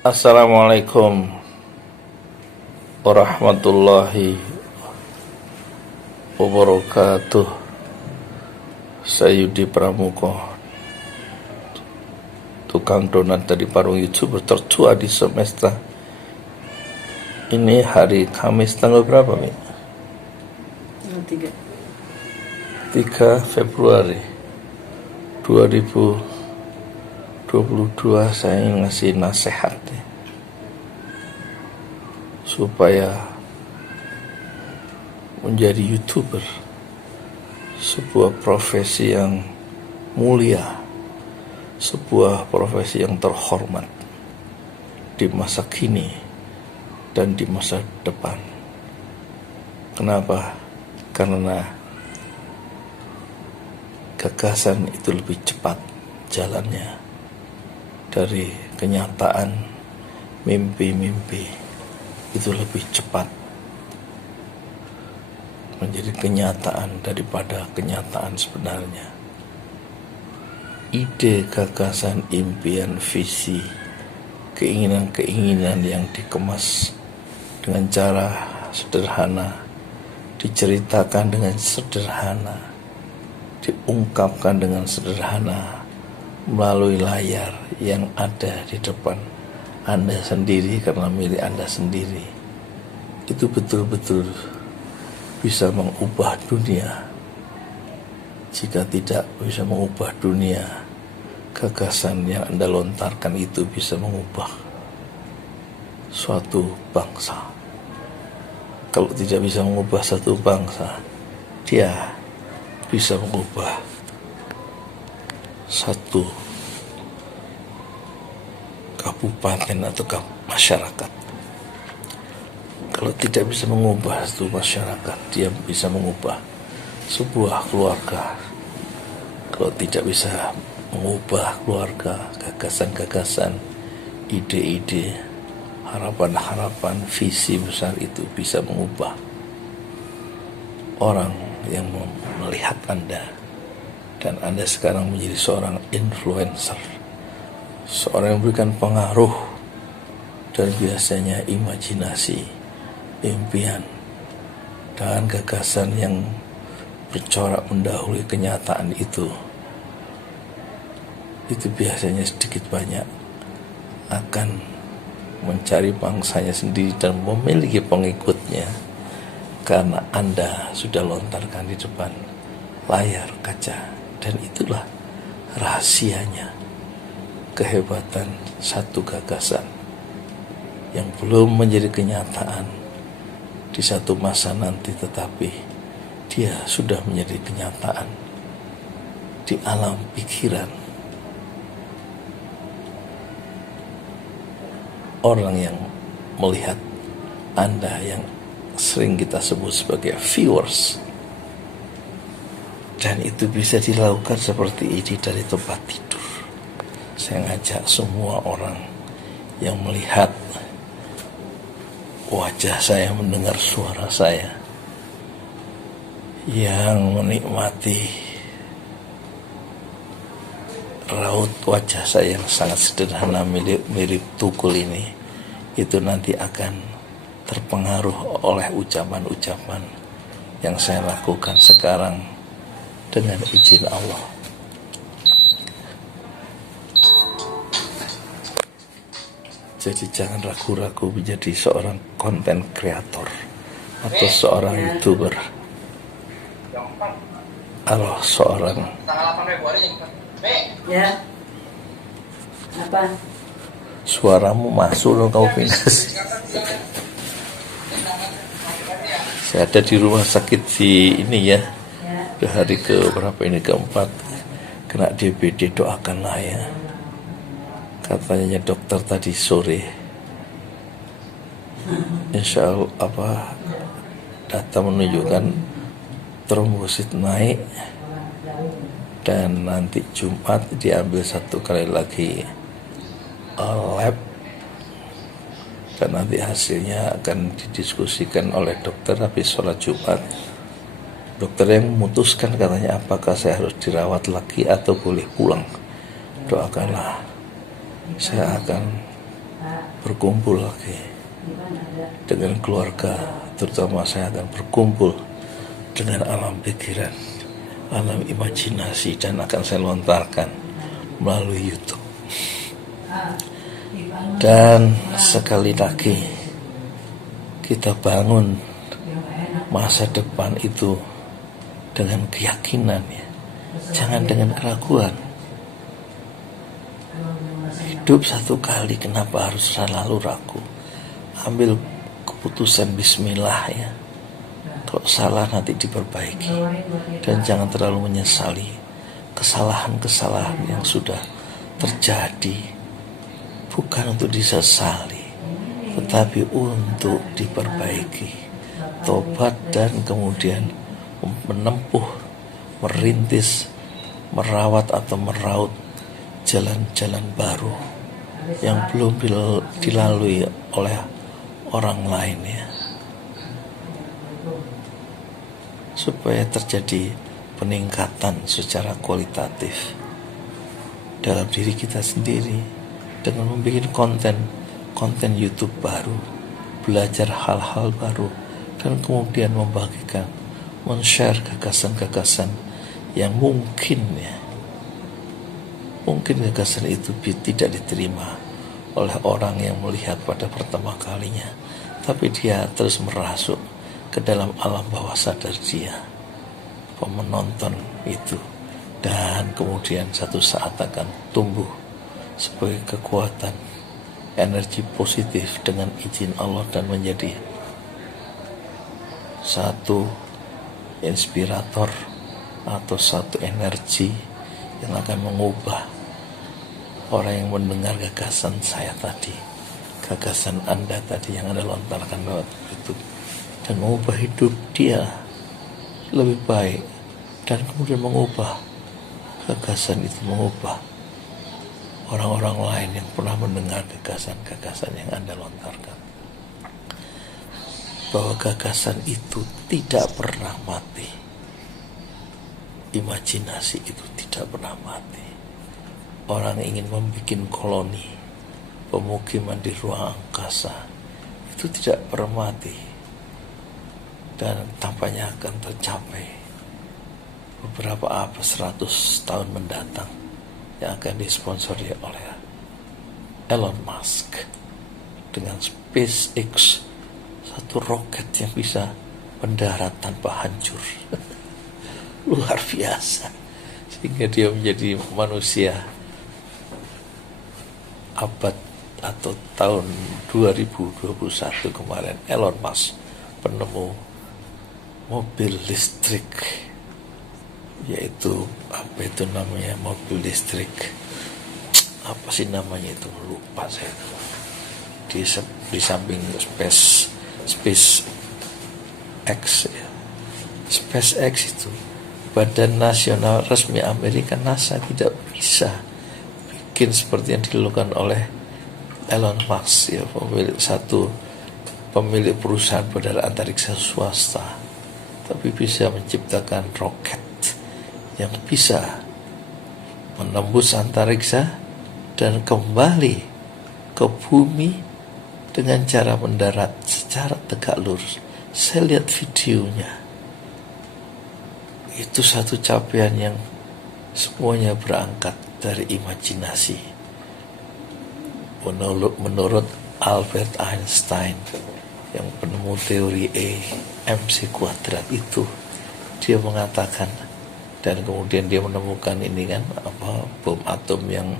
Assalamualaikum warahmatullahi wabarakatuh. Saya Yudi Pramuko, tukang donat dari Parung, YouTuber tertua di semesta. Ini hari Kamis tanggal berapa, Mi? 3 Februari 2022. Saya ngasih nasihat supaya menjadi YouTuber sebuah profesi yang mulia, sebuah profesi yang terhormat di masa kini dan di masa depan. Kenapa? Karena gagasan itu lebih cepat jalannya dari kenyataan. Mimpi-mimpi itu lebih cepat menjadi kenyataan daripada kenyataan sebenarnya. Ide, gagasan, impian, visi, keinginan-keinginan yang dikemas dengan cara sederhana, diceritakan dengan sederhana, diungkapkan dengan sederhana melalui layar yang ada di depan Anda sendiri karena milik Anda sendiri. Itu betul-betul bisa mengubah dunia. Jika tidak bisa mengubah dunia, gagasan yang Anda lontarkan itu bisa mengubah suatu bangsa. Kalau tidak bisa mengubah satu bangsa, dia bisa mengubah satu kabupaten atau masyarakat. Kalau tidak bisa mengubah satu masyarakat, dia bisa mengubah sebuah keluarga. Kalau tidak bisa mengubah keluarga, gagasan-gagasan, ide-ide, harapan-harapan, visi besar itu bisa mengubah orang yang melihat Anda. Dan Anda sekarang menjadi seorang influencer, seorang yang memberikan pengaruh, dan biasanya imajinasi, impian, dan gagasan yang bercorak mendahului kenyataan itu biasanya sedikit banyak akan mencari bangsanya sendiri dan memiliki pengikutnya, karena Anda sudah lontarkan di depan layar kaca. Dan itulah rahasianya kehebatan satu gagasan yang belum menjadi kenyataan di satu masa nanti, tetapi dia sudah menjadi kenyataan di alam pikiran orang yang melihat Anda, yang sering kita sebut sebagai viewers. Dan itu bisa dilakukan seperti ini dari tempat tidur. Saya ngajak semua orang yang melihat wajah saya, mendengar suara saya, yang menikmati raut wajah saya yang sangat sederhana mirip tukul ini, itu nanti akan terpengaruh oleh ucapan-ucapan yang saya lakukan sekarang dengan izin Allah. Jadi jangan ragu-ragu menjadi seorang konten kreator atau seorang YouTuber. Kalau seorang ya apa suaramu masuk loh, kau pinas. Saya ada di rumah sakit di ini ya, hari ke berapa ini, keempat, kena DBD. Doakanlah ya, katanya dokter tadi sore. Insya Allah data menunjukkan trombosit naik, dan nanti Jumat diambil satu kali lagi lab, dan nanti hasilnya akan didiskusikan oleh dokter habis sholat Jumat. Dokter yang memutuskan katanya apakah saya harus dirawat lagi atau boleh pulang. Doakanlah, saya akan berkumpul lagi dengan keluarga, terutama saya akan berkumpul dengan alam pikiran, alam imajinasi, dan akan saya lontarkan melalui YouTube. Dan sekali lagi kita bangun masa depan itu dengan keyakinan, ya. Jangan dengan keraguan. Hidup satu kali, kenapa harus selalu ragu? Ambil keputusan bismillah, ya. Kalau salah nanti diperbaiki. Dan jangan terlalu menyesali kesalahan-kesalahan yang sudah terjadi. Bukan untuk disesali, tetapi untuk diperbaiki. Tobat dan kemudian menempuh, merintis, merawat atau meraut jalan-jalan baru yang belum dilalui oleh orang lain, ya. Supaya terjadi peningkatan secara kualitatif dalam diri kita sendiri dengan membuat konten YouTube baru, belajar hal-hal baru, dan kemudian membagikan, men-share gagasan-gagasan yang mungkin, ya, mungkin gagasan itu tidak diterima oleh orang yang melihat pada pertama kalinya, tapi dia terus merasuk ke dalam alam bawah sadar dia, menonton itu, dan kemudian satu saat akan tumbuh sebagai kekuatan energi positif dengan izin Allah dan menjadi satu inspirator atau satu energi yang akan mengubah orang yang mendengar gagasan saya tadi, gagasan Anda tadi yang Anda lontarkan lewat YouTube, dan mengubah hidup dia lebih baik, dan kemudian mengubah gagasan itu, mengubah orang-orang lain yang pernah mendengar gagasan-gagasan yang Anda lontarkan. Bahwa gagasan itu tidak pernah mati. Imajinasi itu tidak pernah mati. Orang ingin membuat koloni, pemukiman di ruang angkasa, itu tidak pernah mati. Dan tampaknya akan tercapai beberapa 100 tahun mendatang, yang akan disponsori oleh Elon Musk dengan SpaceX, satu roket yang bisa mendarat tanpa hancur. Luar biasa. Sehingga dia menjadi manusia abad atau tahun 2021 kemarin. Elon Musk, penemu mobil listrik, yaitu apa itu namanya, mobil listrik, apa sih namanya itu, lupa saya itu. Di samping SpaceX, ya. SpaceX itu badan nasional resmi Amerika, NASA, tidak bisa bikin seperti yang dilakukan oleh Elon Musk, ya, pemilik perusahaan bandara antariksa swasta, tapi bisa menciptakan roket yang bisa menembus antariksa dan kembali ke bumi dengan cara mendarat secara tegak lurus. Saya lihat videonya, itu satu capaian yang semuanya berangkat dari imajinasi. Menurut Albert Einstein yang penemu teori E/mc² itu, dia mengatakan, dan kemudian dia menemukan ini kan, bom atom yang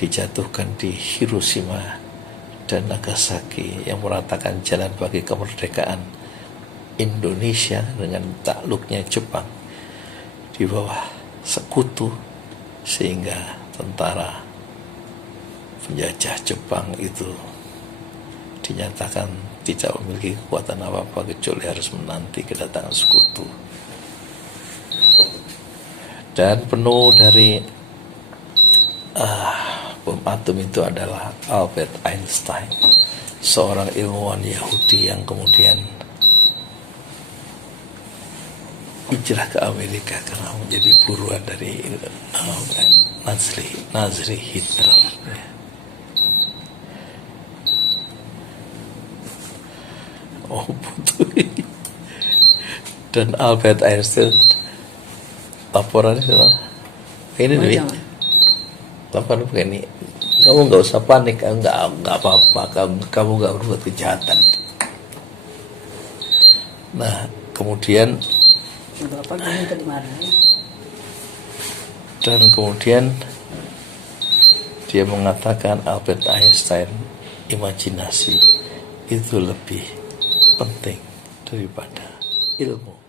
dijatuhkan di Hiroshima dan Nagasaki, yang meratakan jalan bagi kemerdekaan Indonesia dengan takluknya Jepang di bawah sekutu, sehingga tentara penjajah Jepang itu dinyatakan tidak memiliki kekuatan apa-apa kecuali harus menanti kedatangan sekutu. Dan penuh dari bom atom itu adalah Albert Einstein, seorang ilmuwan Yahudi yang kemudian hijrah ke Amerika karena menjadi buruan dari Nazi Hitler. Oh butuh. Dan Albert Einstein laporannya sama ini Oh, Dwi, jangan. laporan begini, kamu nggak usah panik, nggak apa-apa, kamu nggak berbuat kejahatan. Nah kemudian Bapak gini tadi marah. dan kemudian dia mengatakan Albert Einstein, imajinasi itu lebih penting daripada ilmu.